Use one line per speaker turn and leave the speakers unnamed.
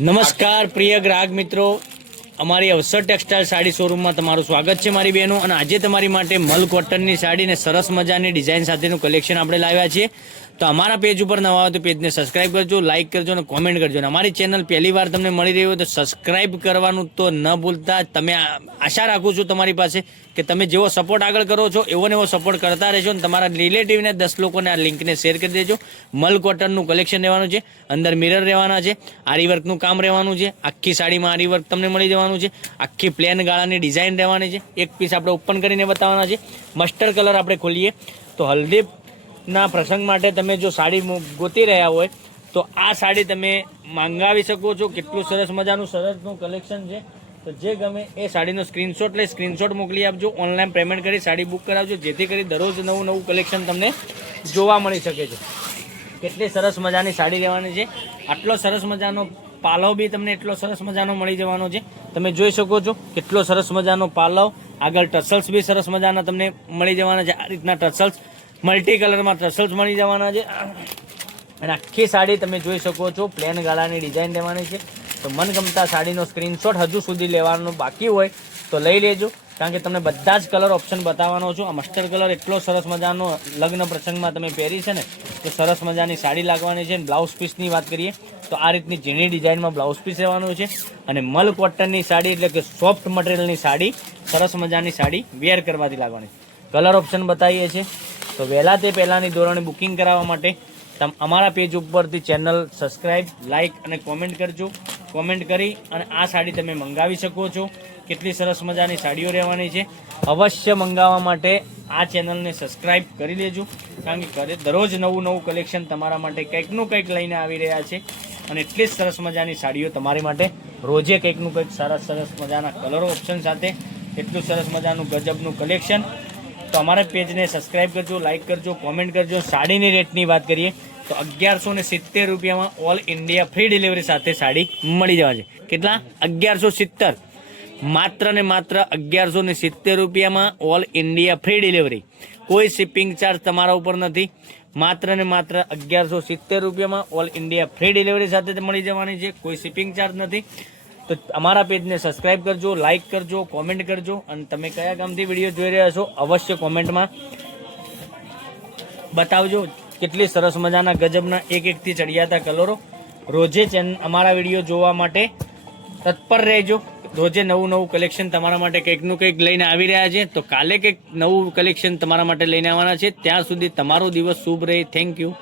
નમસ્કાર, પ્રિય ગ્રાહક મિત્રો. અમારી અવસર ટેક્સટાઇલ સાડી શોરૂમમાં તમારું સ્વાગત છે મારી બહેનો. અને આજે તમારી માટે મલ કોટનની સાડી ને સરસ મજાની ડિઝાઇન સાથેનું કલેક્શન આપણે લાવ્યા છીએ. તો અમારા પેજ ઉપર નવા હોય તો પેજને સબસ્ક્રાઇબ કરજો લાઇક કરજો અને કોમેન્ટ કરજો. અને અમારી ચેનલ પહેલી વાર તમને મળી રહી હોય તો સબસ્ક્રાઇબ કરવાનું તો ન ભૂલતા. તમે આશા રાખું છું તમારી પાસે કે તમે જેવો સપોર્ટ આગળ કરો છો, એવો ને એવો સપોર્ટ કરતા રહેજો અને તમારા રિલેટિવને દસ લોકોને આ લિંકને શેર કરી દેજો. મલ કોટનનું કલેક્શન રહેવાનું છે, અંદર મિરર રહેવાના છે, આરી વર્કનું કામ રહેવાનું છે, આખી સાડીમાં આરી વર્ક તમને મળી જવાનું છે, આખી પ્લેન ગાળાની ડિઝાઇન રહેવાની છે. એક પીસ આપણે ઓપન કરીને બતાવવાના છે. મસ્ટર્ડ કલર આપણે ખોલીએ. તો હલ્દીના પ્રસંગ માટે તમે જો સાડી ગોતી રહ્યા હોય, તો આ સાડી તમે મંગાવી શકો છો. કેટલું સરસ મજાનું, સરસનું કલેક્શન છે. તો જે ગમે એ સાડીનો સ્ક્રીનશોટ લઈ સ્ક્રીનશોટ મોકલી આપજો. ઓનલાઈન પેમેન્ટ કરી સાડી બુક કરાવજો. જેથી કરી દરરોજ નવું નવું કલેક્શન તમને જોવા મળી શકે છે. કેટલી સરસ મજાની સાડી રહેવાની છે. આટલો સરસ મજાનો પાલવ બી તમને એટલો સરસ મજાનો મળી જવાનો છે. તમે જોઈ શકો છો કેટલો સરસ મજાનો પાલવ. આગળ ટસલ્સ બી સરસ મજાના તમને મળી જવાના છે. આ રીતના ટસલ્સ મલ્ટી કલરમાં ટસલ્સ મળી જવાના છે. અને આખી સાડી તમે જોઈ શકો છો પ્લેન ગાળાની ડિઝાઇન લેવાની છે. તો મનગમતા સાડીનો સ્ક્રીનશોટ હજુ સુધી લેવાનો બાકી હોય તો લઈ લેજો. કારણ કે તમને બધા જ કલર ઓપ્શન બતાવવાનો છું. આ મસ્ટર્ડ કલર એટલો સરસ મજાનો લગ્ન પ્રસંગમાં તમે પહેરી છે ને, તો સરસ મજાની સાડી લાગવાની છે. બ્લાઉઝ પીસની વાત કરીએ, તો આ રીતની ઝીણી ડિઝાઇનમાં બ્લાઉઝ પીસ રહેવાનું છે. અને મલ કોટનની સાડી એટલે કે સોફ્ટ મટીરિયલની સાડી, સરસ મજાની સાડી વેર કરવાથી લાગવાની કલર ઓપ્શન બતાવીએ છીએ. તો વહેલા તે પહેલાંની ધોરણે બુકિંગ કરાવવા માટે અમારા પેજ ઉપરથી ચેનલ સબસ્ક્રાઇબ, લાઇક અને કોમેન્ટ કરજો. કોમેન્ટ કરી અને આ સાડી તમે મંગાવી શકો છો. કેટલી સરસ મજાની સાડીઓ રહેવાની છે. અવશ્ય મંગાવવા માટે આ ચેનલને સબસ્ક્રાઈબ કરી લેજો. કારણ કે દરરોજ નવું નવું કલેક્શન તમારા માટે કંઈકનું કંઈક લઈને આવી રહ્યા છે. અને એટલી જ સરસ મજાની સાડીઓ તમારી માટે રોજે કંઈકનું કંઈક સરસ સરસ મજાના કલરો ઓપ્શન સાથે. એટલું સરસ મજાનું ગજબનું કલેક્શન. તો અમારા પેજને સબસ્ક્રાઇબ કરજો લાઇક કરજો કોમેન્ટ કરજો. સાડીની રેટની વાત કરીએ, તો અગિયારસો ને સિત્તેર રૂપિયામાં ઓલ ઇન્ડિયા ફ્રી ડિલિવરી સાથે સાડી મળી જવા છે. કેટલા? અગિયારસો સિત્તેર. માત્ર ને માત્ર અગિયારસો ને સિત્તેર રૂપિયામાં ઓલ ઇન્ડિયા ફ્રી ડિલિવરી કોઈ શિપિંગ ચાર્જ તમારા ઉપર નથી. માત્ર ને માત્ર અગિયારસો સિત્તેર રૂપિયામાં ઓલ ઇન્ડિયા ફ્રી ડિલિવરી સાથે મળી જવાની છે. કોઈ શિપિંગ ચાર્જ નથી. તો અમારા પેજને સબસ્ક્રાઇબ કરજો લાઇક કરજો કોમેન્ટ કરજો અને તમે કયા ગામથી વીડિયો જોઈ રહ્યા છો અવશ્ય કોમેન્ટમાં બતાવજો કેટલી સરસ મજાના ગજબના એક એકથી ચડિયાતા કલરો. રોજે ચેન અમારા વીડિયો જોવા માટે તત્પર રહેજો. રોજે નવું નવું કલેક્શન તમારા માટે કંઈકનું કંઈક લઈને આવી રહ્યા છે. તો કાલે કંઈક નવું કલેક્શન તમારા માટે લઈને આવવાના છે. ત્યાં સુધી તમારો દિવસ શુભ રહે. Thank you